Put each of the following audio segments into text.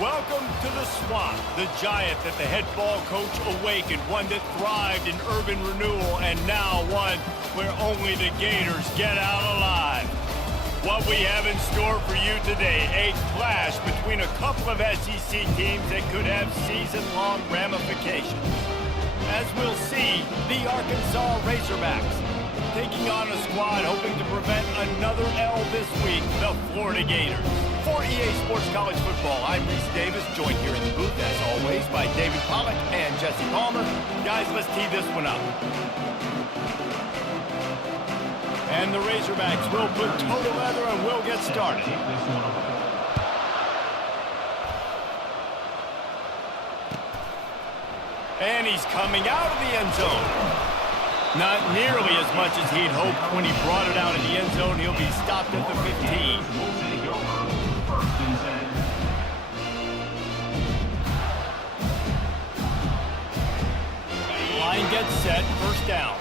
Welcome to the Swamp, the giant that the head ball coach awakened, one that thrived in urban renewal, and now one where only the Gators get out alive. What we have in store for you today, a clash between a couple of SEC teams that could have season-long ramifications. As we'll see, the Arkansas Razorbacks taking on a squad hoping to prevent another L this week, the Florida Gators. For EA Sports College Football, I'm Reese Davis, joined here in the booth, as always, by David Pollack and Jesse Palmer. Guys, let's tee this one up. And the Razorbacks will put toe to leather and we'll get started. And he's coming out of the end zone. Not nearly as much as he'd hoped when he brought it out in the end zone. He'll be stopped at the 15. Line gets set, first down.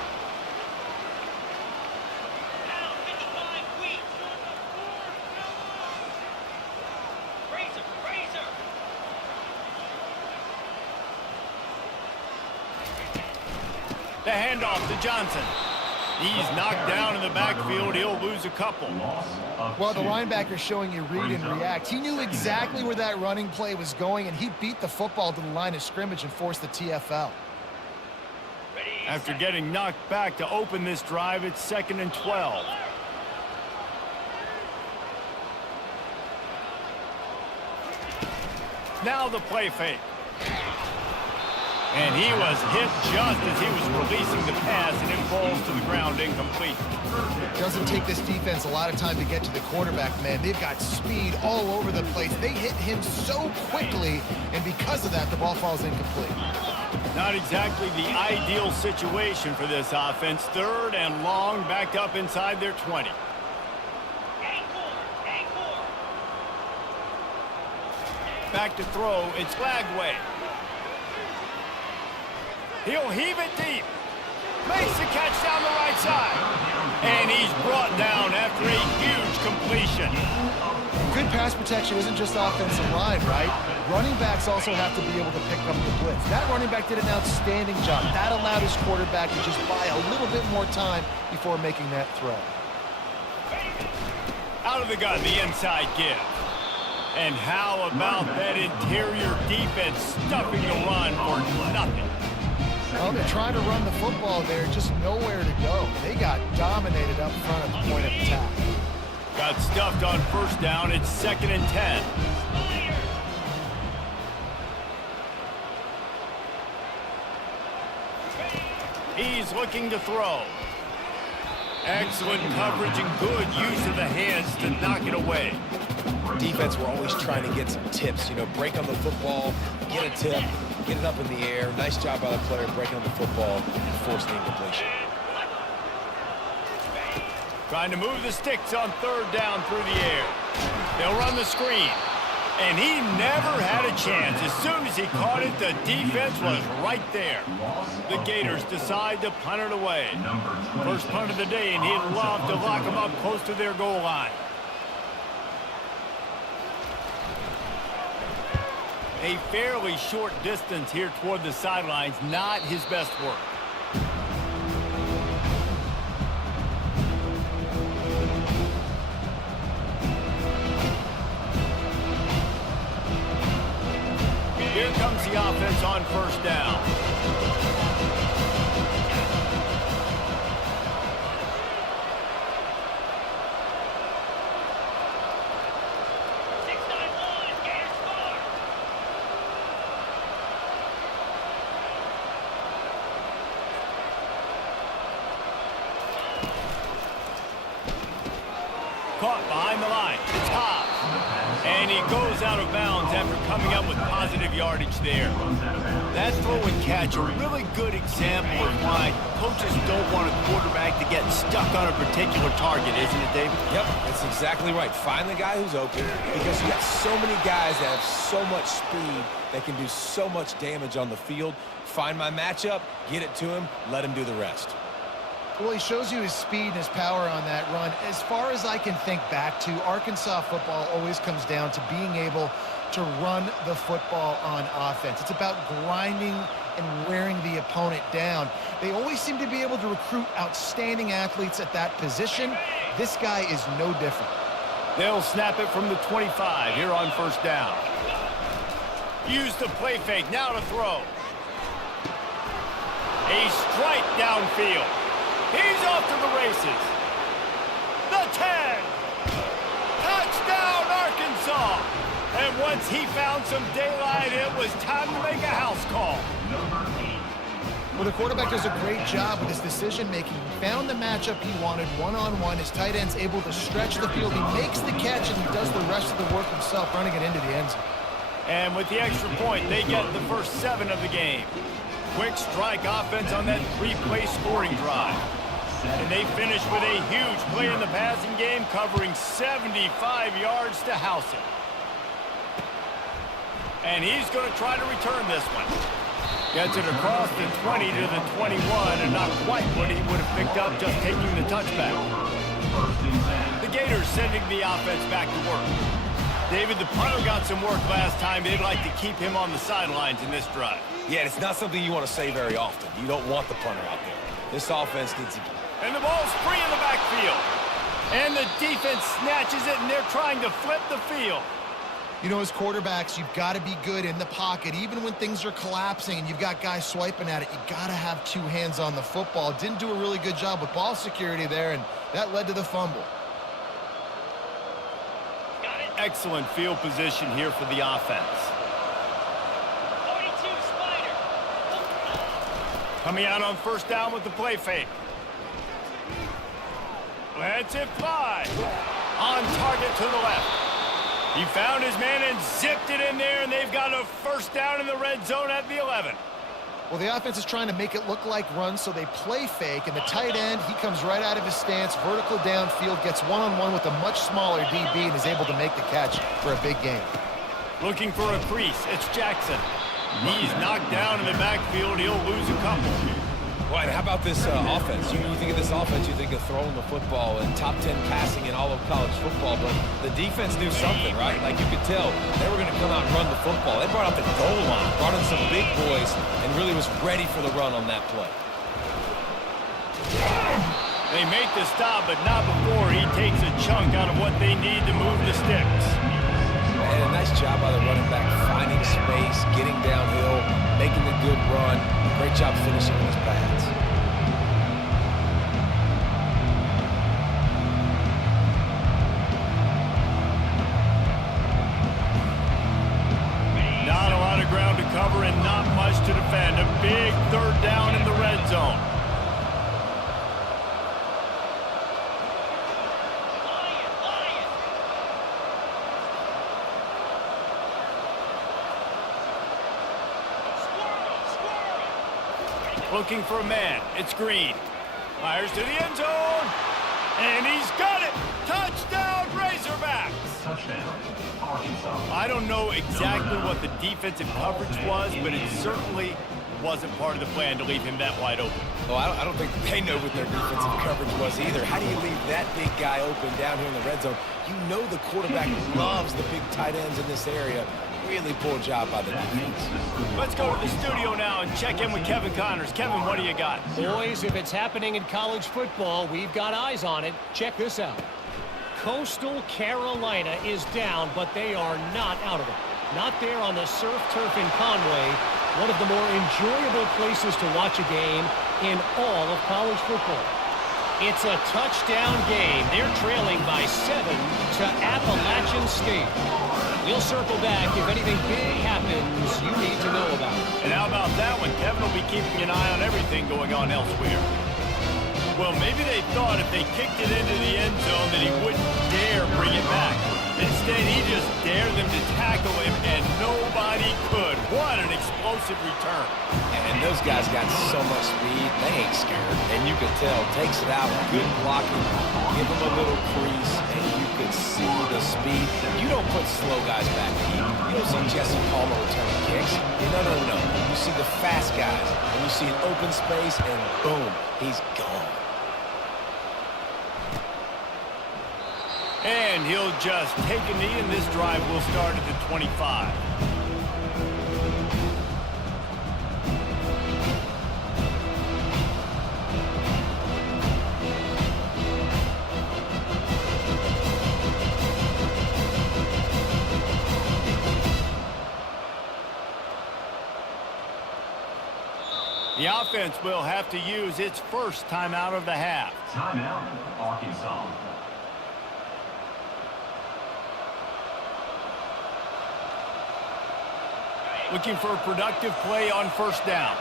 The handoff to Johnson. He's knocked down in the backfield. He'll lose a couple. Well, the linebacker's showing you read and react. He knew exactly where that running play was going, and he beat the football to the line of scrimmage and forced the TFL. After getting knocked back to open this drive, it's 2nd and 12. Now the play fake. And he was hit just as he was releasing the pass, and it falls to the ground incomplete. Doesn't take this defense a lot of time to get to the quarterback, man. They've got speed all over the place. They hit him so quickly, and because of that, the ball falls incomplete. Not exactly the ideal situation for this offense. 3rd and long, backed up inside their 20. Back to throw, it's Lagway. He'll heave it deep. Makes the catch down the right side. And he's brought down after a huge completion. Good pass protection isn't just offensive line, right? Running backs also have to be able to pick up the blitz. That running back did an outstanding job. That allowed his quarterback to just buy a little bit more time before making that throw. Out of the gun, the inside give. And how about that interior defense stuffing the run for nothing? Well, they're trying to run the football there, just nowhere to go. They got dominated up front at the point of attack. Got stuffed on first down. It's 2nd and 10. He's looking to throw. Excellent coverage and good use of the hands to knock it away. Defense, we're always trying to get some tips. You know, break on the football, get a tip, get it up in the air. Nice job by the player breaking on the football and forcing the incompletion. Trying to move the sticks on 3rd down through the air. They'll run the screen. And he never had a chance. As soon as he caught it, the defense was right there. The Gators decide to punt it away. First punt of the day, and he'd love to lock them up close to their goal line. A fairly short distance here toward the sidelines, not his best work. Here comes the offense on first down. Caught behind the line. It's Hobbs. And he goes out of bounds after coming up with positive yardage there. That throw and catch, a really good example of why coaches don't want a quarterback to get stuck on a particular target, isn't it, David? Yep, that's exactly right. Find the guy who's open, because you got so many guys that have so much speed that can do so much damage on the field. Find my matchup, get it to him, let him do the rest. Well, he shows you his speed and his power on that run. As far as I can think back to, Arkansas football always comes down to being able to run the football on offense. It's about grinding and wearing the opponent down. They always seem to be able to recruit outstanding athletes at that position. This guy is no different. They'll snap it from the 25 here on first down. Use the play fake, now to throw. A strike downfield. He's off to the races. The 10. Touchdown, Arkansas. And once he found some daylight, it was time to make a house call. Well, the quarterback does a great job with his decision-making. He found the matchup he wanted one-on-one. His tight end's able to stretch the field. He makes the catch, and he does the rest of the work himself, running it into the end zone. And with the extra point, they get the first 7 of the game. Quick strike offense on that 3-play scoring drive. And they finish with a huge play in the passing game, covering 75 yards to house it. And he's going to try to return this one. Gets it across the 20 to the 21, and not quite what he would have picked up just taking the touchback. The Gators sending the offense back to work. David, the punter got some work last time. They'd like to keep him on the sidelines in this drive. Yeah, it's not something you want to say very often. You don't want the punter out there. This offense needs to... And the ball's free in the backfield. And the defense snatches it, and they're trying to flip the field. You know, as quarterbacks, you've got to be good in the pocket. Even when things are collapsing and you've got guys swiping at it, you've got to have 2 hands on the football. Didn't do a really good job with ball security there, and that led to the fumble. Excellent field position here for the offense. 42 Spider. Coming out on first down with the play fake. Lets it fly. On target to the left. He found his man and zipped it in there, and they've got a first down in the red zone at the 11. Well, the offense is trying to make it look like runs, so they play fake, and the tight end, he comes right out of his stance, vertical downfield, gets one-on-one with a much smaller DB, and is able to make the catch for a big game. Looking for a crease. It's Jackson. He's knocked down in the backfield. He'll lose a couple. Well, and how about this offense? You think of this offense, you think of throwing the football and top 10 passing in all of college football, but the defense knew something, right? Like you could tell they were going to come out and run the football. They brought out the goal line, brought in some big boys, and really was ready for the run on that play. They make the stop, but not before he takes a chunk out of what they need to move the sticks. And a nice job by the running back, finding space, getting downhill, making a good run. Great job finishing with his pads. Not a lot of ground to cover and not much to defend. A big third down in the red zone. Looking for a man. It's Green. Fires to the end zone. And he's got it. Touchdown, Razorbacks. Touchdown, Arkansas. I don't know exactly what the defensive coverage was, but it certainly wasn't part of the plan to leave him that wide open. Well, I don't think they know what their defensive coverage was either. How do you leave that big guy open down here in the red zone? You know the quarterback loves the big tight ends in this area. Really poor job by the defense. Let's go to the studio now and check in with Kevin Connors. Kevin, what do you got? Boys, if it's happening in college football, we've got eyes on it. Check this out. Coastal Carolina is down, but they are not out of it. Not there on the surf turf in Conway, one of the more enjoyable places to watch a game in all of college football. It's a touchdown game. They're trailing by 7 to Appalachian State. We'll circle back if anything big happens you need to know about. And how about that one? Kevin will be keeping an eye on everything going on elsewhere. Well, maybe they thought if they kicked it into the end zone that he wouldn't dare bring it back. Instead, he just dared them to tackle him, and nobody could. What an explosive return. And those guys got so much speed, they ain't scared. And you could tell, takes it out, good blocking, give them a little crease, and you could see the speed. You don't put slow guys back. You don't see Jesse Palmer returning kicks. No. You see the fast guys, and you see an open space, and boom, he's gone. And he'll just take a knee, and this drive will start at the 25. The offense will have to use its first timeout of the half. Timeout, Arkansas. Looking for a productive play on first down.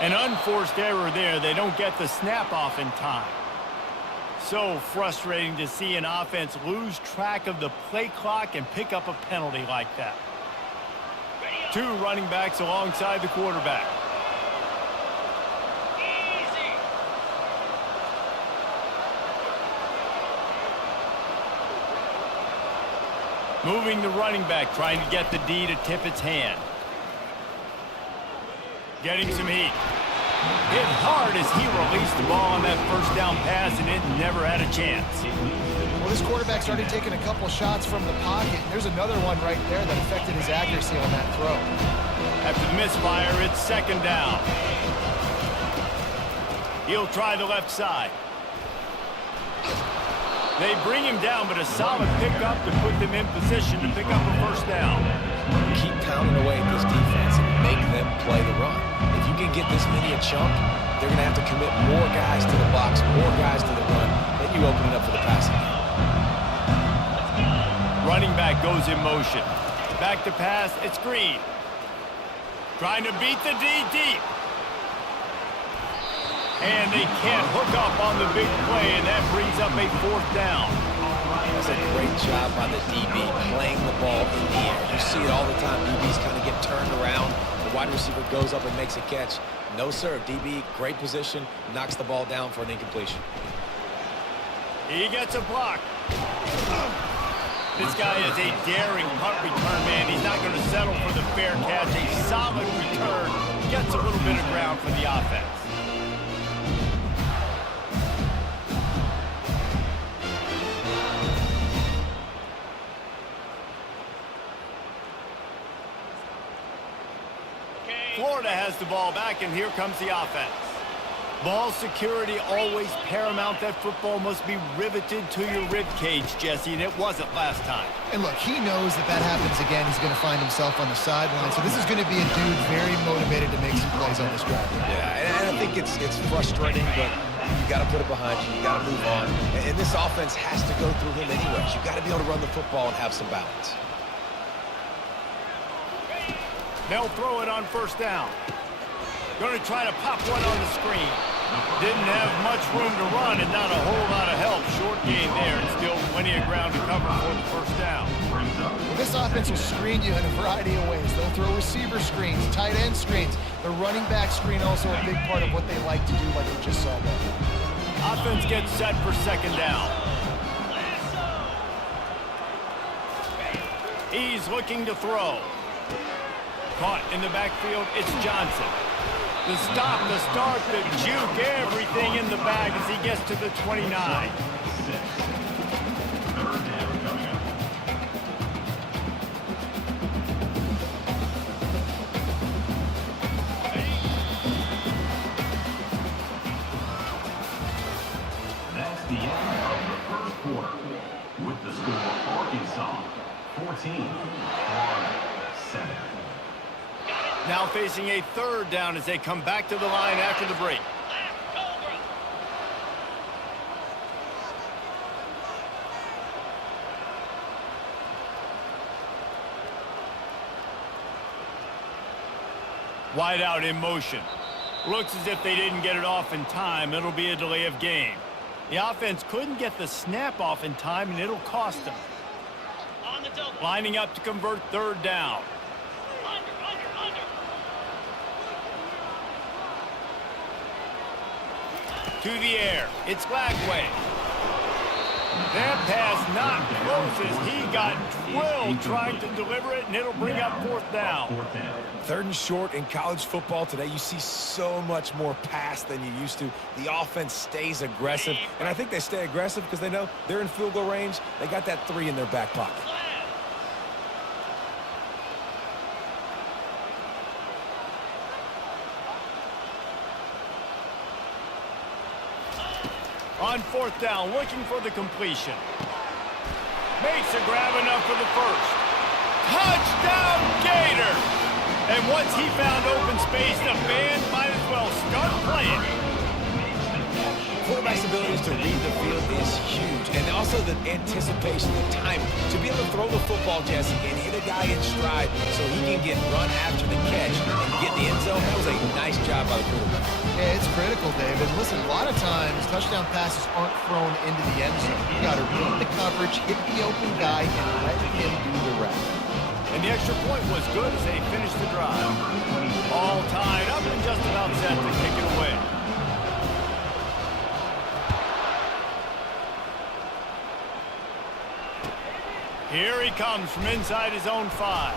An unforced error there. They don't get the snap off in time. So frustrating to see an offense lose track of the play clock and pick up a penalty like that. Two running backs alongside the quarterback. Easy. Moving the running back, trying to get the D to tip its hand. Getting some heat. Hit hard as he released the ball on that first down pass, and it never had a chance. Well, this quarterback started taking a couple shots from the pocket. There's another one right there that affected his accuracy on that throw. After the misfire, it's second down. He'll try the left side. They bring him down, but a solid pickup to put them in position to pick up a first down. Keep pounding away at this defense and make them play the run. If you can get this many a chunk, they're going to have to commit more guys to the box, more guys to the run. Then you open it up for the passing game. Running back goes in motion. Back to pass, it's Green. Trying to beat the D deep. And they can't hook up on the big play, and that brings up a fourth down. That's a great job by the DB playing the ball in the air. You see it all the time. DBs kind of get turned around. The wide receiver goes up and makes a catch. No, sir. DB, great position, knocks the ball down for an incompletion. He gets a block. This guy is a daring punt return man. He's not going to settle for the fair catch. A solid return. Gets a little bit of ground for the offense. Florida has the ball back, and here comes the offense. Ball security always paramount. That football must be riveted to your rib cage, Jesse, and it wasn't last time. And look, he knows that that happens again. He's going to find himself on the sideline. So this is going to be a dude very motivated to make some plays on this drive. Yeah, and I think it's frustrating, but you got to put it behind you. You got to move on. And this offense has to go through him anyways. You got to be able to run the football and have some balance. They'll throw it on first down. Going to try to pop one on the screen. Didn't have much room to run and not a whole lot of help. Short gain there and still plenty of ground to cover for the first down. Well, this offense will screen you in a variety of ways. They'll throw receiver screens, tight end screens. The running back screen also a big part of what they like to do, like we just saw there. Offense gets set for second down. He's looking to throw. Caught in the backfield, it's Johnson. The stop, the start, the juke, everything in the bag as he gets to the 29. That's the end of the first quarter. With the score, Arkansas 14, Florida 7. Now facing a third down as they come back to the line after the break. Wide out in motion. Looks as if they didn't get it off in time. It'll be a delay of game. The offense couldn't get the snap off in time, and it'll cost them. Lining up to convert third down. to the air. It's Lagway. That pass not close as he got drilled trying to deliver it, and it'll bring up fourth down. 3rd and short in college football today. You see so much more pass than you used to. The offense stays aggressive, and I think they stay aggressive because they know they're in field goal range. They got that 3 in their back pocket. On 4th down, looking for the completion. Makes a grab enough for the first. Touchdown, Gators! And once he found open space, the band might as well start playing. Quarterback's abilities to read the field is huge, and also the anticipation, the timing. To be able to throw the football, Jesse, and hit a guy in stride so he can get run after the catch and get in the end zone, that was a nice job by the quarterback. Yeah, it's critical, David. Listen, a lot of times touchdown passes aren't thrown into the end zone. You got to read the coverage, hit the open guy, and let him do the rest. And the extra point was good as they finished the drive. All tied up and just about set to kick it away. Here he comes from inside his own 5.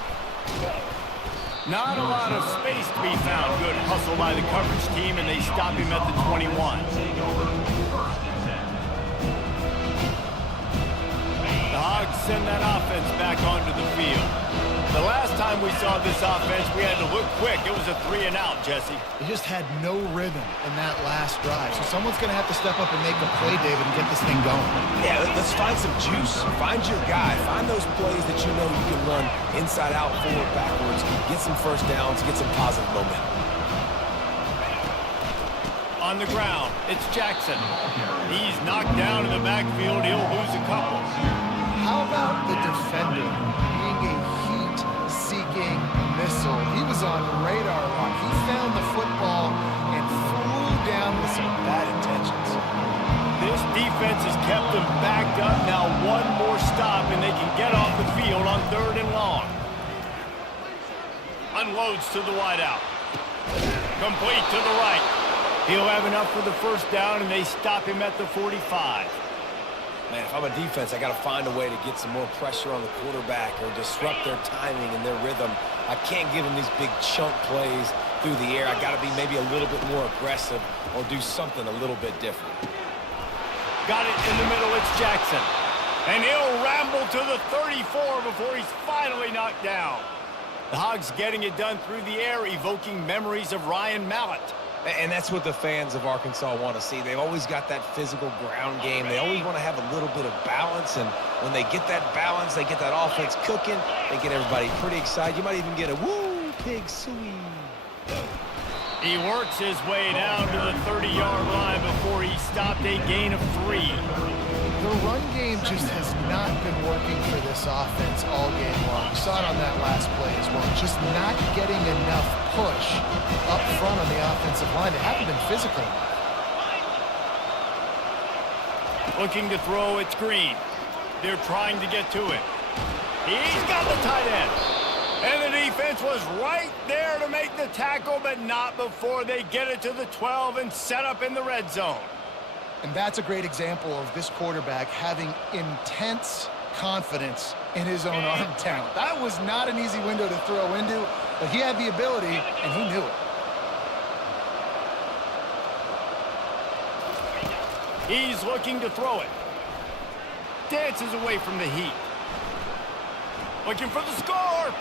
Not a lot of space to be found. Good hustle by the coverage team, and they stop him at the 21. The Hogs send that offense back onto the field. The last time we saw this offense, we had to look quick. It was a 3 and out, Jesse. They just had no rhythm in that last drive. So someone's going to have to step up and make a play, David, and get this thing going. Yeah, let's find some juice. Find your guy. Find those plays that you know you can run inside out, forward, backwards. Get some first downs. Get some positive momentum. On the ground, it's Jackson. He's knocked down in the backfield. He'll lose a couple. How about the defender being a heat-seeking missile? He was on radar lock. He found the football and flew down with some bad intentions. This defense has kept them backed up. Now one more stop, and they can get off the field on 3rd and long. Unloads to the wideout. Complete to the right. He'll have enough for the first down, and they stop him at the 45. Man, if I'm a defense, I got to find a way to get some more pressure on the quarterback or disrupt their timing and their rhythm. I can't give them these big chunk plays through the air. I got to be maybe a little bit more aggressive or do something a little bit different. Got it in the middle. It's Jackson. And he'll ramble to the 34 before he's finally knocked down. The Hogs getting it done through the air, evoking memories of Ryan Mallett. And that's what the fans of Arkansas want to see. They've always got that physical ground game. They always want to have a little bit of balance, and when they get that balance, they get that offense cooking, they get everybody pretty excited. You might even get a woo, pig suey. He works his way down to the 30-yard line before he stopped a gain of 3. The run game just has not been working for this offense all game long. We saw it on that last play as well. Just not getting enough push up front on the offensive line. They haven't been physical enough. Looking to throw, it's Green. They're trying to get to it. He's got the tight end. And the defense was right there to make the tackle, but not before they get it to the 12 and set up in the red zone. And that's a great example of this quarterback having intense confidence in his own arm talent. That was not an easy window to throw into, but he had the ability, and he knew it. He's looking to throw it. Dances away from the heat. Looking for the score.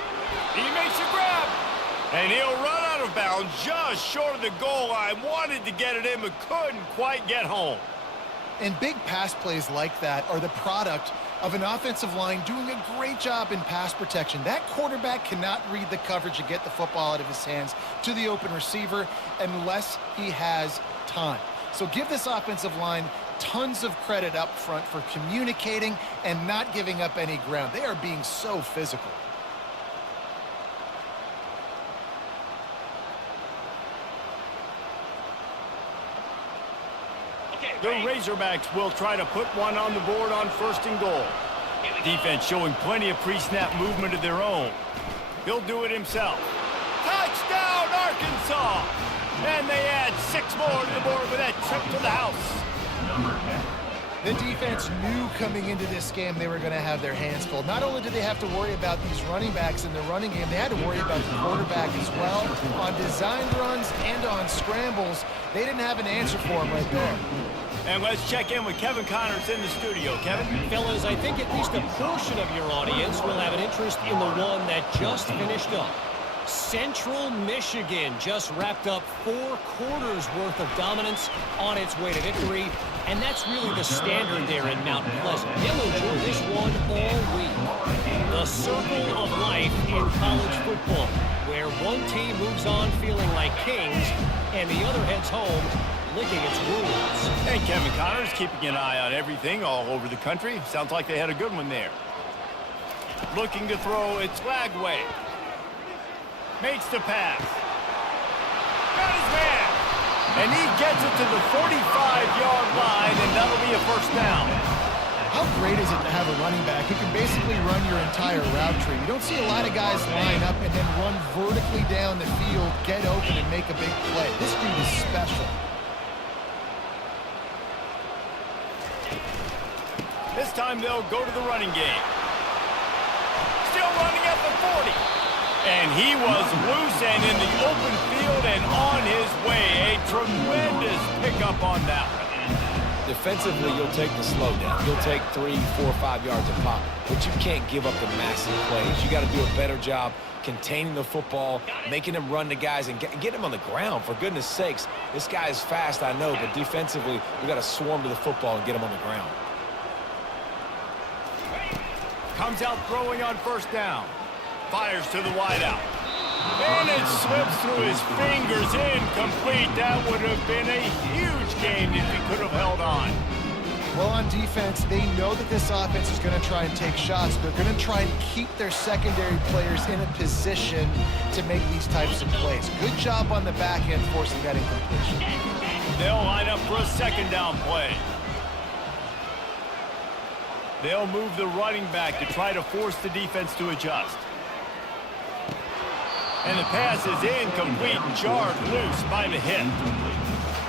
He makes a grab. And he'll run out of bounds just short of the goal line. Wanted to get it in, but couldn't quite get home. And big pass plays like that are the product of an offensive line doing a great job in pass protection. That quarterback cannot read the coverage and get the football out of his hands to the open receiver unless he has time. So give this offensive line tons of credit up front for communicating and not giving up any ground. They are being so physical. The Razorbacks will try to put one on the board on 1st and goal. Defense showing plenty of pre-snap movement of their own. He'll do it himself. Touchdown, Arkansas! And they add 6 more to the board with that trip to the house. Number 10. The defense knew coming into this game they were going to have their hands full. Not only did they have to worry about these running backs in the running game, they had to worry about the quarterback as well. On designed runs and on scrambles, they didn't have an answer for him right there. And let's check in with Kevin Connors in the studio. Kevin? Fellas, I think at least a portion of your audience will have an interest in the one that just finished up. Central Michigan just wrapped up 4 quarters worth of dominance on its way to victory, and that's really the standard there in Mount Pleasant. They'll enjoy this one all week. The circle of life in college football, where one team moves on feeling like kings, and the other heads home licking its wounds. And Kevin Connors keeping an eye on everything all over the country. Sounds like they had a good one there. Looking to throw, it's flag way. Makes the pass. Got his man. And he gets it to the 45-yard line, and that'll be a first down. How great is it to have a running back who can basically run your entire route tree? You don't see a lot of guys line up and then run vertically down the field, get open, and make a big play. This dude is special. This time they'll go to the running game. Still running at the 40. And he was loose and in the open field and on his way. A tremendous pickup on that one. Defensively, you'll take the slow down. You'll take 3, 4, 5 yards a pop, but you can't give up the massive plays. You got to do a better job containing the football, making him run the guys, and get him on the ground. For goodness sakes, this guy is fast, I know, but defensively, we got to swarm to the football and get him on the ground. Comes out throwing on first down. Fires to the wideout. And it slips through his fingers, incomplete. That would have been a huge game if he could have held on. Well, on defense, they know that this offense is going to try and take shots. They're going to try and keep their secondary players in a position to make these types of plays. Good job on the back end forcing that incompletion. They'll line up for a second down play. They'll move the running back to try to force the defense to adjust. And the pass is incomplete, jarred loose by the hit.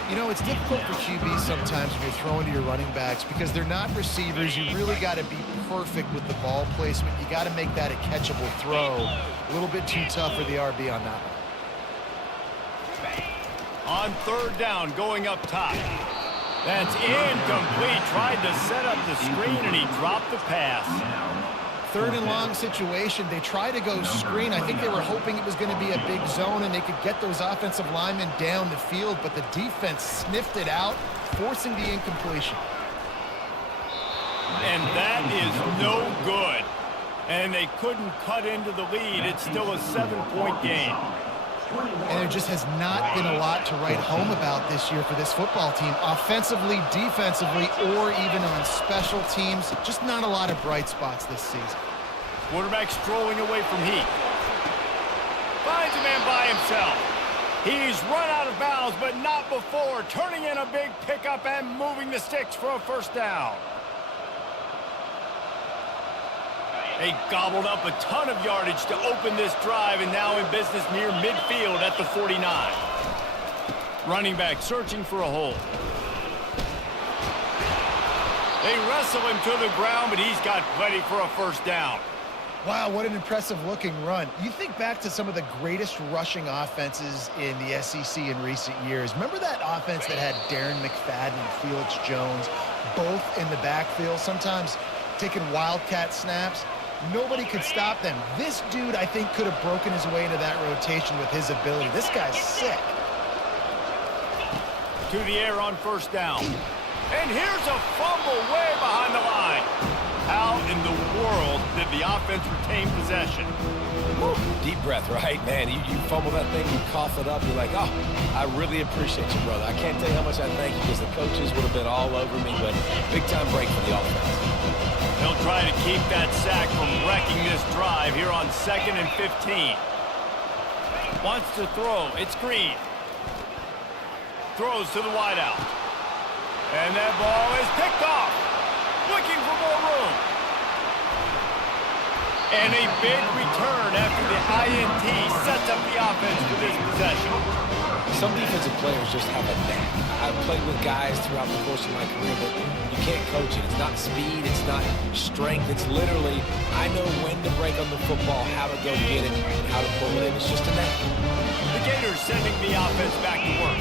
You know, it's difficult for QBs sometimes when you're throwing to your running backs because they're not receivers. You really got to be perfect with the ball placement. You got to make that a catchable throw. A little bit too tough for the RB on that one. On third down, going up top. That's incomplete. Tried to set up the screen, and he dropped the pass. Third and long situation. They try to go screen. I think they were hoping it was going to be a big zone and they could get those offensive linemen down the field, but the defense sniffed it out, forcing the incompletion. And that is no good. And they couldn't cut into the lead. It's still a 7-point game. And there just has not been a lot to write home about this year for this football team. Offensively, defensively, or even on special teams. Just not a lot of bright spots this season. Quarterback strolling away from Heat. Finds a man by himself. He's run out of bounds, but not before. Turning in a big pickup and moving the sticks for a first down. They gobbled up a ton of yardage to open this drive and now in business near midfield at the 49. Running back searching for a hole. They wrestle him to the ground, but he's got plenty for a first down. Wow, what an impressive-looking run. You think back to some of the greatest rushing offenses in the SEC in recent years. Remember that offense that had Darren McFadden and Felix Jones both in the backfield, sometimes taking wildcat snaps? Nobody could stop them. This dude, I think, could have broken his way into that rotation with his ability. This guy's sick. To the air on first down. And here's a fumble way behind the line. How in the world did the offense retain possession? Woo. Deep breath, right? Man, you fumble that thing, you cough it up, you're like, oh, I really appreciate you, brother. I can't tell you how much I thank you because the coaches would have been all over me, but big-time break for the offense. They'll try to keep that sack from wrecking this drive here on 2nd and 15. Wants to throw. It's Green. Throws to the wideout. And that ball is picked off. Looking for more room. And a big return after the INT sets up the offense for this possession. Some defensive players just have a knack. I've played with guys throughout the course of my career that you can't coach it. It's not speed, it's not strength. It's literally, I know when to break on the football, how to go get it, and how to pull it in. It's just a knack. The Gators sending the offense back to work.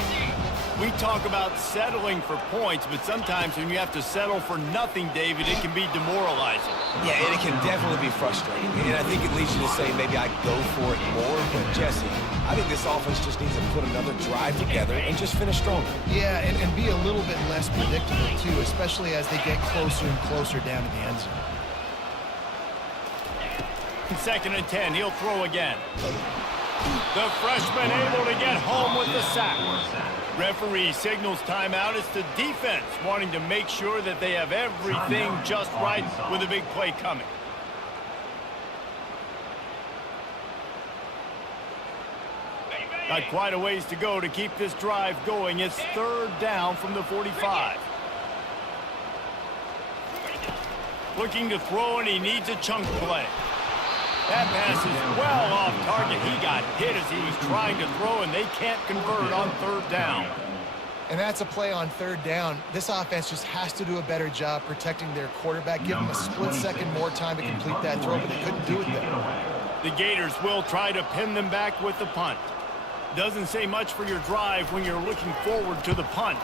We talk about settling for points, but sometimes when you have to settle for nothing, David, it can be demoralizing. Yeah, and it can definitely be frustrating. And I think it leads you to say maybe I go for it more. But, Jesse, I think this offense just needs to put another drive together and just finish stronger. Yeah, and be a little bit less predictable, too, especially as they get closer and closer down to the end zone. 2nd and 10, he'll throw again. The freshman able to get home with the sack. Referee signals timeout. It's the defense wanting to make sure that they have everything just right with a big play coming. Got quite a ways to go to keep this drive going. It's 3rd down from the 45. Looking to throw, and he needs a chunk play. That pass is well off target. He got hit as he was trying to throw, and they can't convert on 3rd down. And that's a play on 3rd down. This offense just has to do a better job protecting their quarterback. Give them a split second more time to complete that throw, but they couldn't do it there. The Gators will try to pin them back with the punt. Doesn't say much for your drive when you're looking forward to the punt.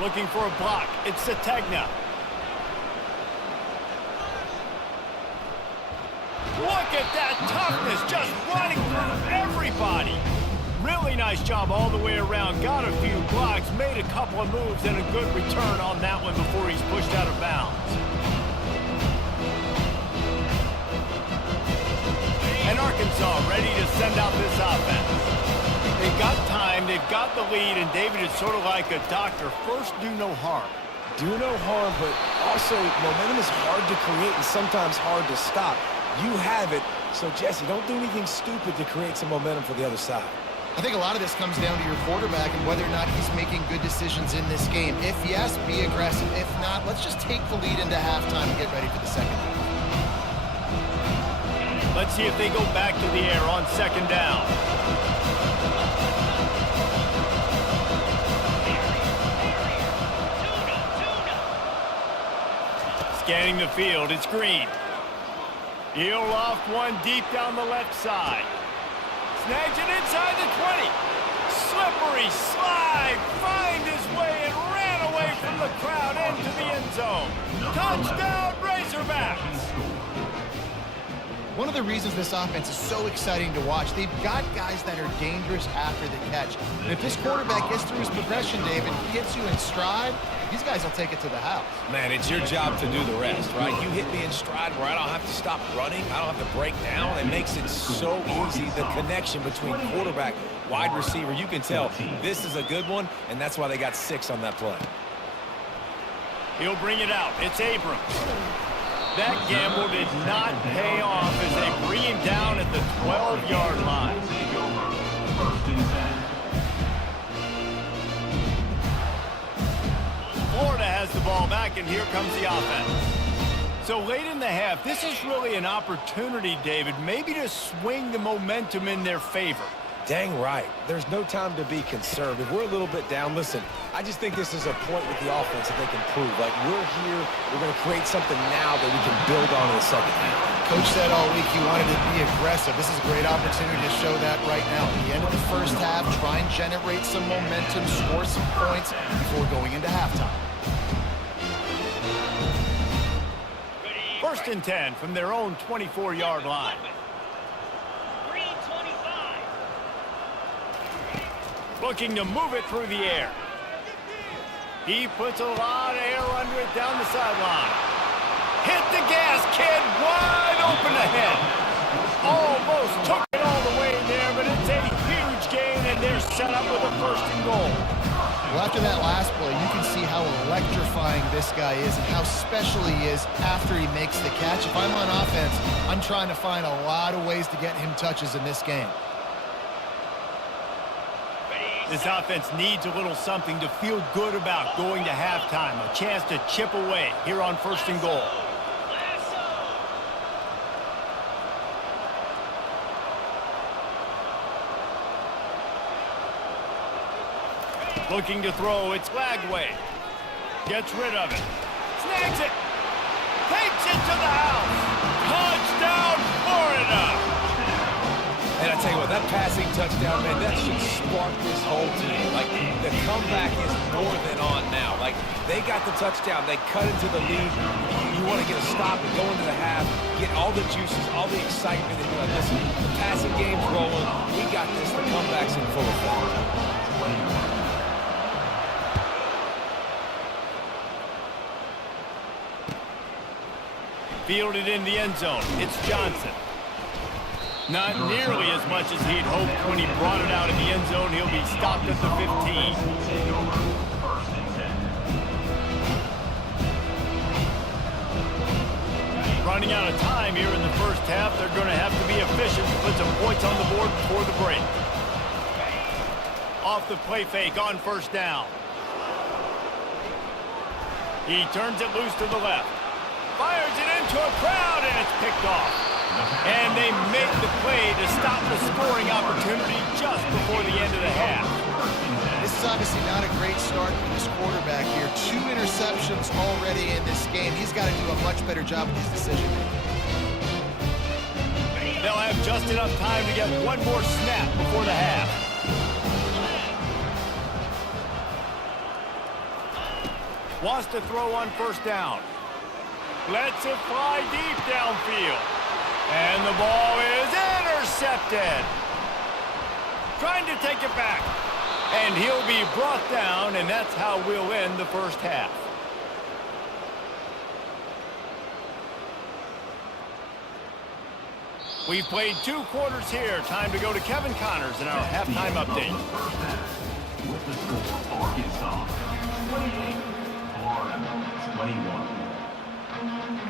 Looking for a block. It's Sategna. Look at that toughness, just running through everybody. Really nice job all the way around. Got a few blocks, made a couple of moves, and a good return on that one before he's pushed out of bounds. And Arkansas ready to send out this offense. They've got time, they've got the lead, and David is sort of like a doctor. First, do no harm. Do no harm, but also momentum is hard to create and sometimes hard to stop. You have it, so Jesse, don't do anything stupid to create some momentum for the other side. I think a lot of this comes down to your quarterback and whether or not he's making good decisions in this game. If yes, be aggressive. If not, let's just take the lead into halftime and get ready for the second half. Let's see if they go back to the air on 2nd down. Scanning the field, it's Green. He'll loft one deep down the left side. Snags it inside the 20. Slippery slide. Find his way and ran away from the crowd into the end zone. Touchdown, Razorbacks. One of the reasons this offense is so exciting to watch, they've got guys that are dangerous after the catch. And if this quarterback gets through his progression, David, he hits you in stride, these guys will take it to the house. Man, it's your job to do the rest, right? You hit me in stride where I don't have to stop running. I don't have to break down. It makes it so easy, the connection between quarterback, wide receiver. You can tell this is a good one, and that's why they got 6 on that play. He'll bring it out. It's Abrams. That gamble did not pay off as they bring him down at the 12-yard line. 1st and 10. Florida has the ball back, and here comes the offense. So late in the half, this is really an opportunity, David, maybe to swing the momentum in their favor. Dang right. There's no time to be conservative. We're a little bit down. Listen, I just think this is a point with the offense that they can prove. Like, we're here, we're going to create something now that we can build on in the second half. Coach said all week he wanted to be aggressive. This is a great opportunity to show that right now. At the end of the first half, try and generate some momentum, score some points before going into halftime. 1st and 10 from their own 24-yard line. Looking to move it through the air. He puts a lot of air under it down the sideline. Hit the gas, kid, wide open ahead. Almost took it all the way there, but it's a huge gain, and they're set up with a 1st and goal. Well, after that last play, you can see how electrifying this guy is and how special he is after he makes the catch. If I'm on offense, I'm trying to find a lot of ways to get him touches in this game. This offense needs a little something to feel good about going to halftime. A chance to chip away here on 1st and goal. Looking to throw, it's Lagway. Gets rid of it. Snags it. Takes it to the house. Touchdown, Florida. And I tell you what, that passing touchdown, man, that should spark this whole team. Like, the comeback is more than on now. Like, they got the touchdown. They cut into the lead. You want to get a stop and go into the half, get all the juices, all the excitement. And you're like, listen, the passing game's rolling. We got this. The comeback's in full effect. Fielded in the end zone. It's Johnson. Not nearly as much as he'd hoped when he brought it out in the end zone. He'll be stopped at the 15. Running out of time here in the first half. They're going to have to be efficient to put some points on the board before the break. Off the play fake on 1st down. He turns it loose to the left. Fires it into a crowd, and it's picked off. And they make the play to stop the scoring opportunity just before the end of the half. This is obviously not a great start for this quarterback here. 2 interceptions already in this game. He's got to do a much better job with his decision-making. They'll have just enough time to get one more snap before the half. Wants to throw on 1st down. Lets it fly deep downfield. And the ball is intercepted. Trying to take it back. And he'll be brought down, and that's how we'll end the first half. We've played 2 quarters here. Time to go to Kevin Connors in our halftime update. With the score, Arkansas 28, Florida 21.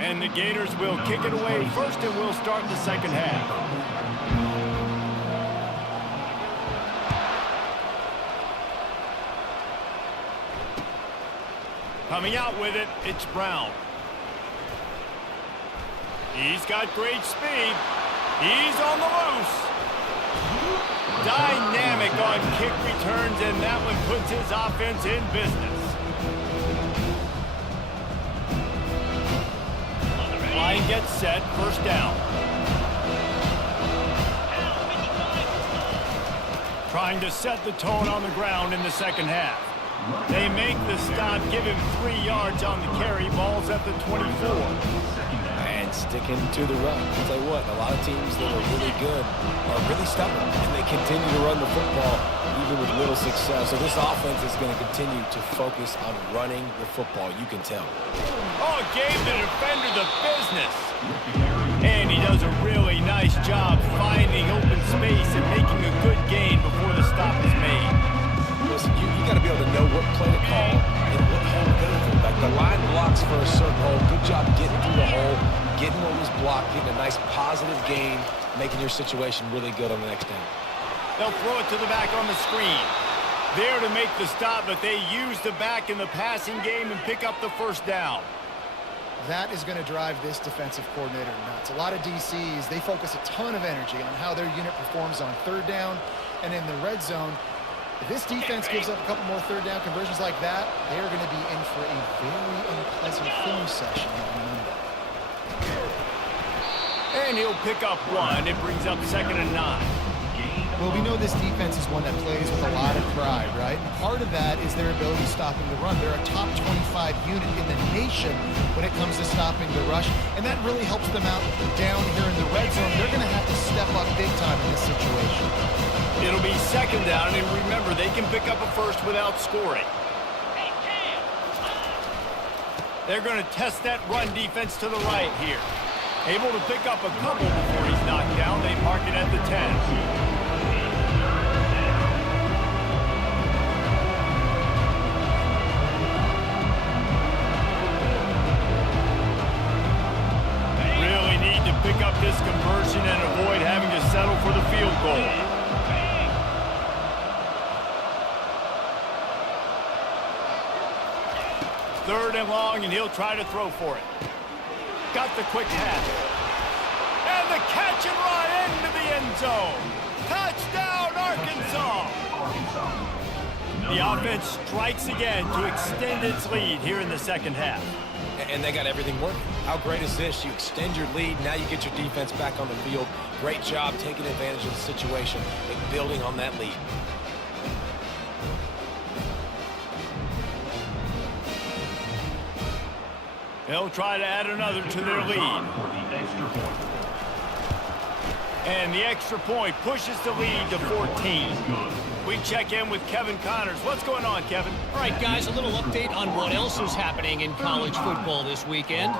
And the Gators will kick it away first, and we'll start the second half. Coming out with it, it's Brown. He's got great speed. He's on the loose. Dynamic on kick returns, and that one puts his offense in business. Line gets set, 1st down. Trying to set the tone on the ground in the second half. They make the stop, give him 3 yards on the carry. Ball's at the 24. And sticking to the run. I'll tell you what, a lot of teams that are really good are really stubborn, and they continue to run the football even with little success. So this offense is going to continue to focus on running the football. You can tell. Oh, gave the defender the business. And he does a really nice job finding open space and making a good gain before the stop is made. Listen, you got to be able to know what play to call and what hole to go through. Like the line blocks for a certain hole. Good job getting through the hole, getting what was blocked, getting a nice positive gain, making your situation really good on the next down. They'll throw it to the back on the screen. There to make the stop, but they use the back in the passing game and pick up the 1st down. That is going to drive this defensive coordinator nuts. A lot of DCs, they focus a ton of energy on how their unit performs on 3rd down and in the red zone. If this defense gives up a couple more 3rd down conversions like that, they are going to be in for a very unpleasant film session on Monday. And he'll pick up 1. It brings up 2nd and 9. Well, we know this defense is one that plays with a lot of pride, right? And part of that is their ability stopping the run. They're a top 25 unit in the nation when it comes to stopping the rush, and that really helps them out down here in the red zone. They're going to have to step up big time in this situation. It'll be 2nd down, and remember, they can pick up a 1st without scoring. They're going to test that run defense to the right here. Able to pick up a couple before he's knocked down. They mark it at the 10. Pick up this conversion and avoid having to settle for the field goal. 3rd and long, and he'll try to throw for it. Got the quick pass. And the catch and run into the end zone. Touchdown, Arkansas! The offense strikes again to extend its lead here in the second half. And they got everything working. How great is this? You extend your lead, now you get your defense back on the field. Great job taking advantage of the situation and building on that lead. They'll try to add another to their lead. And the extra point pushes the lead to 14. We check in with Kevin Connors. What's going on, Kevin? All right, guys, a little update on what else is happening in college football this weekend.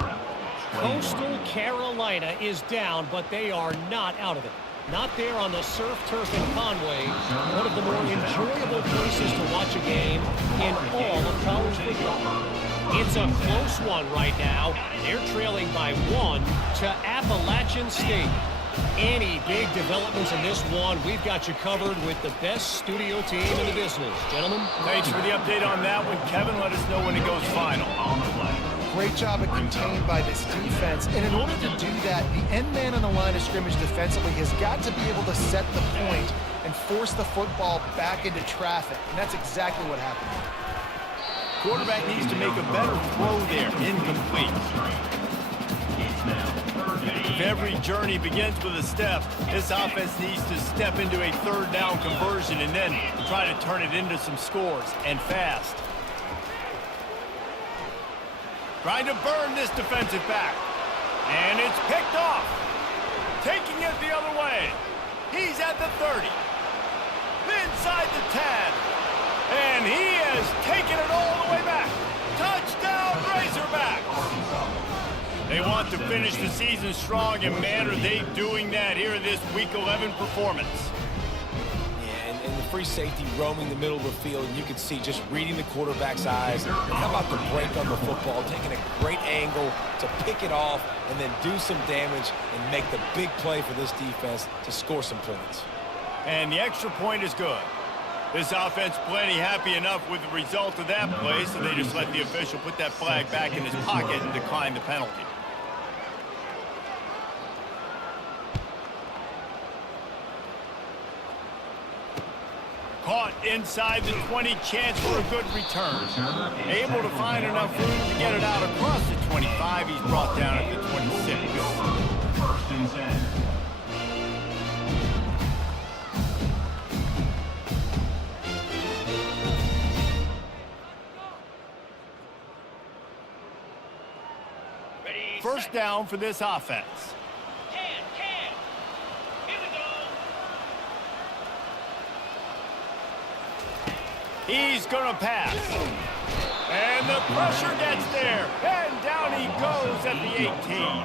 Coastal Carolina is down, but they are not out of it. Not there on the surf turf in Conway, one of the more enjoyable places to watch a game in all of college football. It's a close one right now. They're trailing by 1 to Appalachian State. Any big developments in this one, we've got you covered with the best studio team in the business. Gentlemen, thanks for the update on that one. Kevin, let us know when it goes final. Great job at contained by this defense. And in order to do that, the end man on the line of scrimmage defensively has got to be able to set the point and force the football back into traffic. And that's exactly what happened. Quarterback needs to make a better throw there. Incomplete. If every journey begins with a step, this offense needs to step into a 3rd down conversion and then try to turn it into some scores, and fast. Trying to burn this defensive back. And it's picked off. Taking it the other way. He's at the 30. Inside the 10. And he has taken it all the way back. Touchdown, Razorbacks! They want to finish the season strong, and man, are they doing that here in this Week 11 performance. Yeah, and the free safety roaming the middle of the field, and you can see just reading the quarterback's eyes. And how about the break on the football, taking a great angle to pick it off and then do some damage and make the big play for this defense to score some points. And the extra point is good. This offense plenty happy enough with the result of that play, so they just let the official put that flag back in his pocket and decline the penalty. Caught inside the 20, chance for a good return. Able to find enough room to get it out across the 25. He's brought down at the 26. 1st and 10. First down for this offense. He's going to pass. And the pressure gets there. And down he goes at the 18.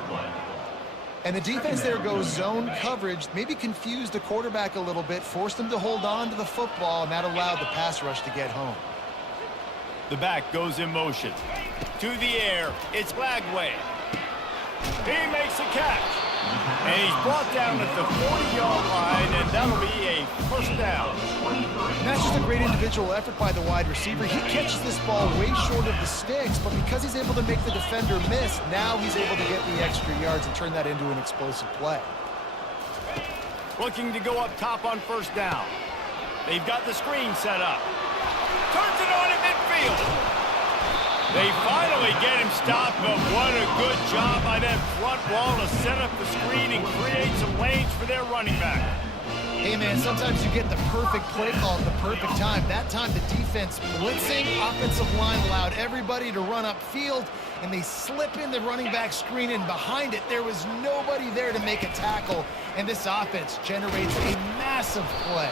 And the defense there goes zone coverage, maybe confused the quarterback a little bit, forced him to hold on to the football, and that allowed the pass rush to get home. The back goes in motion. To the air, it's Lagway. He makes a catch. And he's brought down at the 40-yard line, and that'll be a first down. And that's just a great individual effort by the wide receiver. He catches this ball way short of the sticks, but because he's able to make the defender miss, now he's able to get the extra yards and turn that into an explosive play. Looking to go up top on first down. They've got the screen set up. Turns it on at midfield. They finally get him stopped, but what a good job by that front wall to set up the screen and create some lanes for their running back. Hey, man, sometimes you get the perfect play call at the perfect time. That time the defense blitzing, offensive line allowed everybody to run upfield, and they slip in the running back screen, and behind it there was nobody there to make a tackle, and this offense generates a massive play.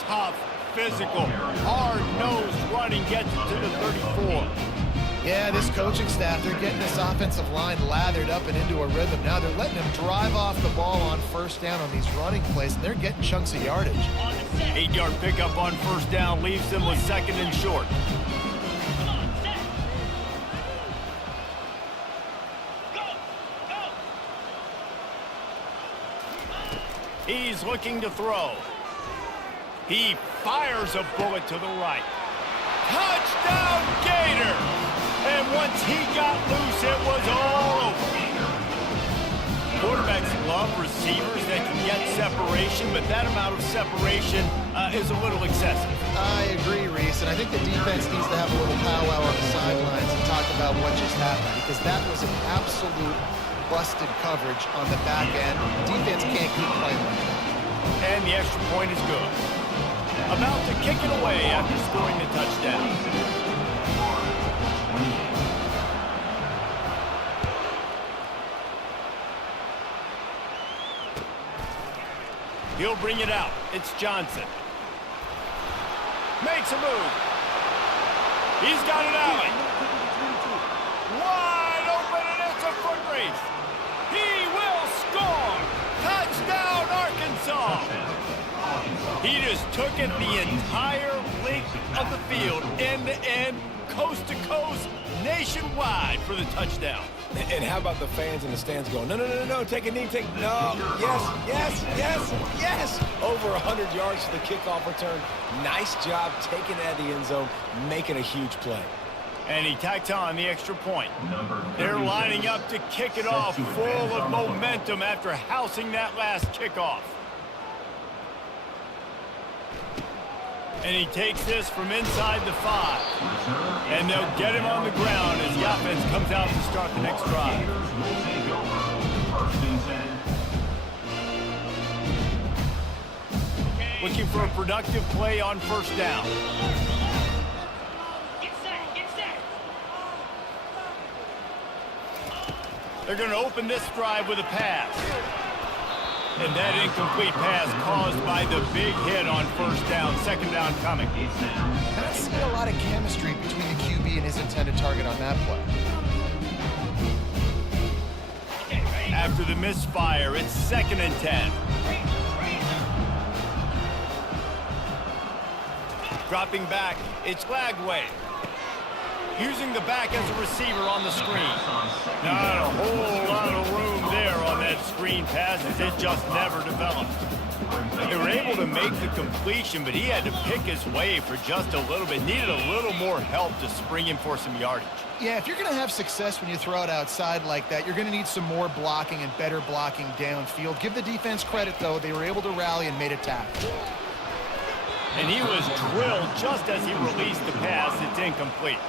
Tough, physical, hard-nosed running gets it to the 34. Yeah, this coaching staff, they're getting this offensive line lathered up and into a rhythm. Now they're letting them drive off the ball on first down on these running plays, and they're getting chunks of yardage. 8-yard pickup on first down leaves them with 2nd and short. He's looking to throw. He fires a bullet to the right. Touchdown, Gators! And once he got loose, it was all over. Quarterbacks love receivers that can get separation, but that amount of separation is a little excessive. I agree, Reese, and I think the defense needs to have a little powwow on the sidelines and talk about what just happened, because that was an absolute busted coverage on the back end. Defense can't keep playing like that. And the extra point is good. About to kick it away after scoring the touchdown. He'll bring it out. It's Johnson. Makes a move. He's got it out. Wide open, and it's a foot race. He will score. Touchdown, Arkansas. He just took it the entire length of the field, end to end, coast to coast, nationwide for the touchdown. And how about the fans in the stands going, no, no, no, no, take a knee, no, yes. Over 100 yards for the kickoff return. Nice job taking it out of the end zone, making a huge play. And he tacked on the extra point. They're lining up to kick it off, full of momentum after housing that last kickoff. And he takes this from inside the 5. And they'll get him on the ground as the offense comes out to start the next drive. Looking for a productive play on first down. They're going to open this drive with a pass. And that incomplete pass caused by the big hit on first down, second down coming. I don't see a lot of chemistry between the QB and his intended target on that play. After the misfire, it's 2nd and 10. Dropping back, it's Lagway. Using the back as a receiver on the screen. Not a whole lot of room there on that screen pass, as it just never developed. They were able to make the completion, but he had to pick his way for just a little bit. Needed a little more help to spring him for some yardage. Yeah, if you're going to have success when you throw it outside like that, you're going to need some more blocking and better blocking downfield. Give the defense credit, though. They were able to rally and made a tackle. And he was drilled just as he released the pass. It's incomplete.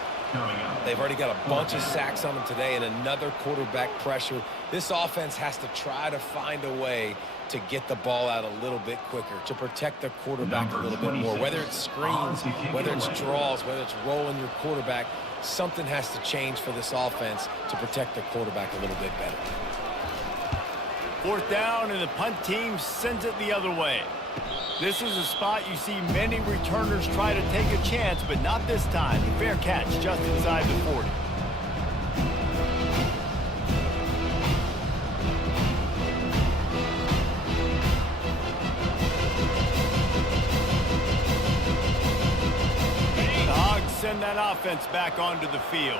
They've already got a bunch of sacks on them today and another quarterback pressure. This offense has to try to find a way to get the ball out a little bit quicker, to protect the quarterback a little bit more. Whether it's screens, whether it's draws, whether it's rolling your quarterback, something has to change for this offense to protect the quarterback a little bit better. 4th down, and the punt team sends it the other way. This is a spot you see many returners try to take a chance, but not this time. Fair catch just inside the 40. The Hogs send that offense back onto the field.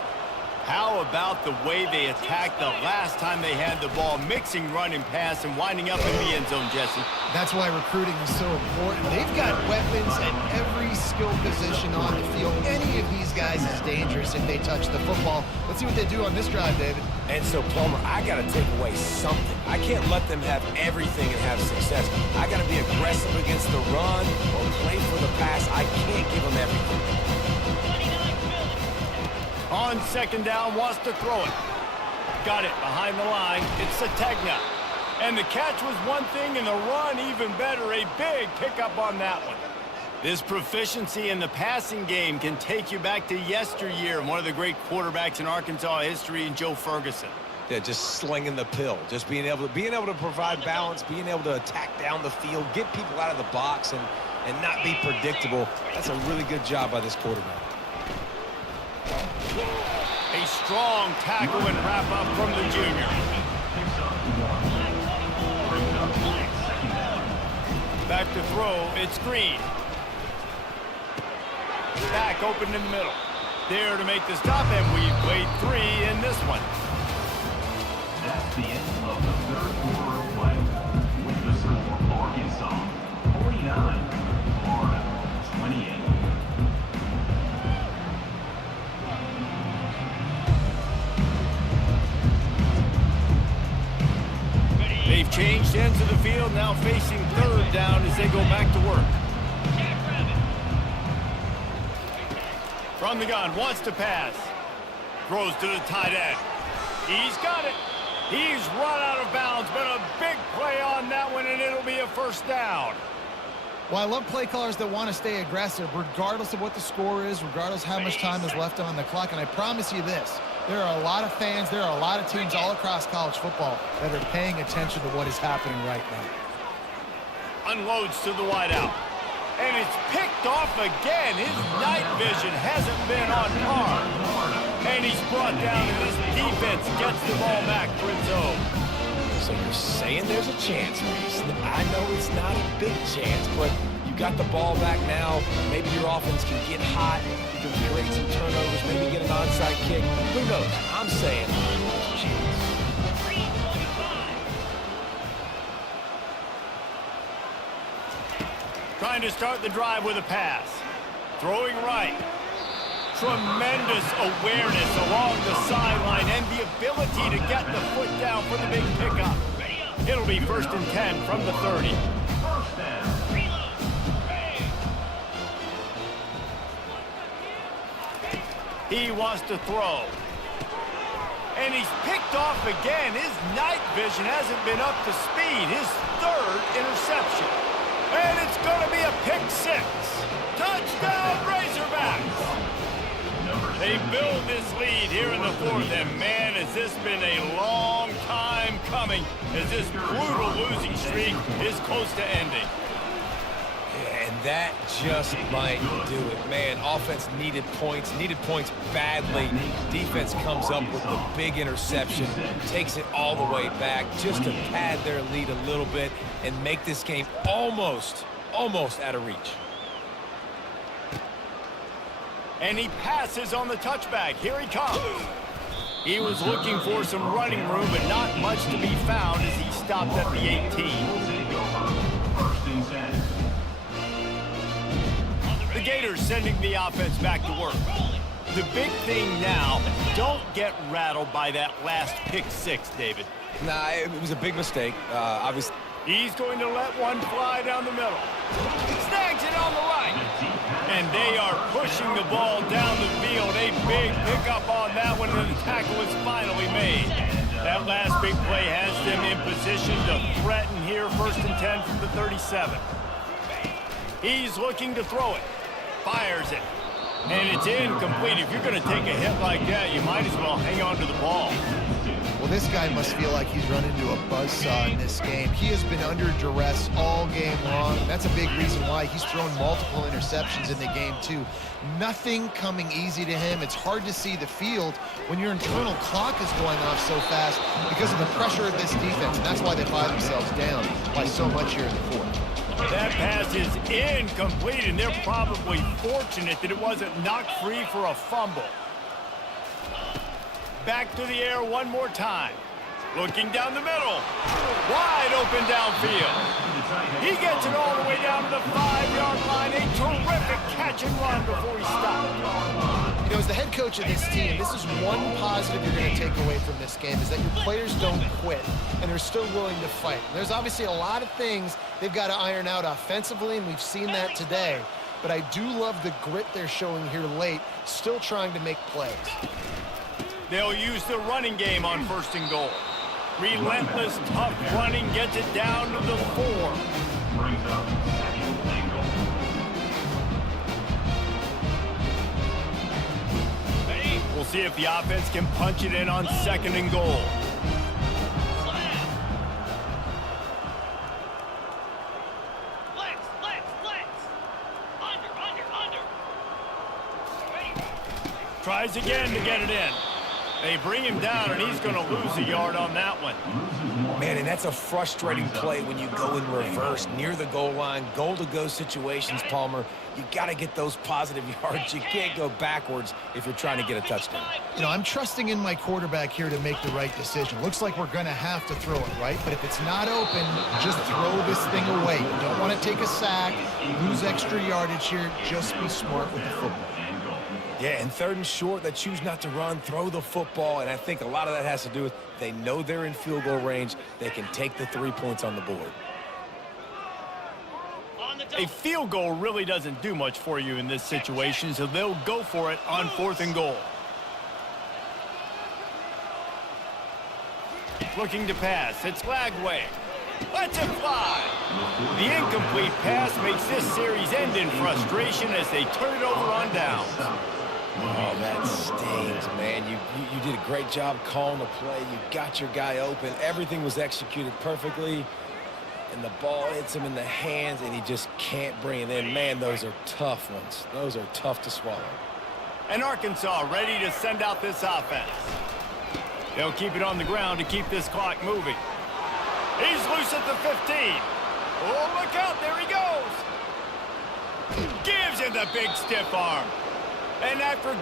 How about the way they attacked the last time they had the ball, mixing run and pass and winding up in the end zone, Jesse? That's why recruiting is so important. They've got weapons at every skill position on the field. Any of these guys is dangerous if they touch the football. Let's see what they do on this drive, David. And so, Plummer, I got to take away something. I can't let them have everything and have success. I got to be aggressive against the run or play for the pass. I can't give them everything. On 2nd down, wants to throw it. Got it behind the line. It's Sategna. And the catch was one thing, and the run even better. A big pickup on that one. This proficiency in the passing game can take you back to yesteryear and one of the great quarterbacks in Arkansas history, in Joe Ferguson. Yeah, just slinging the pill, just being able to provide balance, being able to attack down the field, get people out of the box, and not be predictable. That's a really good job by this quarterback. A strong tackle and wrap up from the junior. Back to throw, it's Green. Back open in the middle. There to make the stop, and we played 3 in this one. That's the end of the 3rd quarter of play. With the score, Arkansas 49, Florida 28. the field, now facing third down as they go back to work. From the gun, wants to pass. Throws to the tight end. He's got it. He's run out of bounds, but a big play on that one, and it'll be a first down. Well, I love play callers that want to stay aggressive regardless of what the score is, regardless how much time is left on the clock. And I promise you this, there are a lot of fans, there are a lot of teams all across college football that are paying attention to what is happening right now. Unloads to the wideout. And it's picked off again. His night vision hasn't been on par. And he's brought down, and this defense gets the ball back for its own. So you're saying there's a chance, Reese. I know it's not a big chance, but you got the ball back now. Maybe your offense can get hot. You can create some turnovers, maybe get an onside kick. Who knows? I'm saying there's a chance. Trying to start the drive with a pass. Throwing right. Tremendous awareness along the sideline and the ability to get the foot down for the big pickup. It'll be 1st and 10 from the 30. He wants to throw. And he's picked off again. His night vision hasn't been up to speed. His 3rd interception. And it's going to be a pick 6. Touchdown, Razorbacks! They build this lead here in the 4th, and man, has this been a long time coming as this brutal losing streak is close to ending. Yeah, and that just might do it. Man, offense needed points badly. Defense comes up with the big interception, takes it all the way back just to pad their lead a little bit and make this game almost out of reach. And he passes on the touchback. Here he comes. He was looking for some running room, but not much to be found as he stopped at the 18. The Gators sending the offense back to work. The big thing now, don't get rattled by that last pick 6, David. Nah, it was a big mistake. Obviously. He's going to let one fly down the middle. Snags it on the right. And they are pushing the ball down the field. A big pickup on that one, and the tackle is finally made. That last big play has them in position to threaten here, 1st and 10 from the 37. He's looking to throw it. Fires it. And it's incomplete. If you're going to take a hit like that, you might as well hang on to the ball. Well, this guy must feel like he's run into a buzzsaw in this game. He has been under duress all game long. That's a big reason why he's thrown multiple interceptions in the game, too. Nothing coming easy to him. It's hard to see the field when your internal clock is going off so fast because of the pressure of this defense. And that's why they find themselves down by so much here in the 4th. That pass is incomplete, and they're probably fortunate that it wasn't knocked free for a fumble. Back to the air one more time. Looking down the middle. Wide open downfield. He gets it all the way down to the 5-yard line. A terrific catch and run before he stopped. You know, as the head coach of this team, this is one positive you're going to take away from this game, is that your players don't quit, and they're still willing to fight. There's obviously a lot of things they've got to iron out offensively, and we've seen that today. But I do love the grit they're showing here late, still trying to make plays. They'll use the running game on 1st and goal. Relentless, tough running gets it down to the 4. Brings up 2nd and goal. We'll see if the offense can punch it in on 2nd and goal. Tries again to get it in. They bring him down, and he's going to lose a yard on that one. Man, and that's a frustrating play when you go in reverse near the goal line, goal-to-go situations, Palmer. You got to get those positive yards. You can't go backwards if you're trying to get a touchdown. You know, I'm trusting in my quarterback here to make the right decision. Looks like we're going to have to throw it, right? But if it's not open, just throw this thing away. You don't want to take a sack, lose extra yardage here. Just be smart with the football. Yeah, and 3rd and short, they choose not to run, throw the football, and I think a lot of that has to do with they know they're in field goal range. They can take the 3 points on the board. A field goal really doesn't do much for you in this situation, so they'll go for it on 4th and goal. Looking to pass. It's Lagway. Lets it fly. The incomplete pass makes this series end in frustration as they turn it over on downs. Oh, that stings, man. You did a great job calling the play. You got your guy open. Everything was executed perfectly. And the ball hits him in the hands, and he just can't bring it in. Man, those are tough ones. Those are tough to swallow. And Arkansas ready to send out this offense. They'll keep it on the ground to keep this clock moving. He's loose at the 15. Oh, look out. There he goes. Gives him the big stiff arm. And after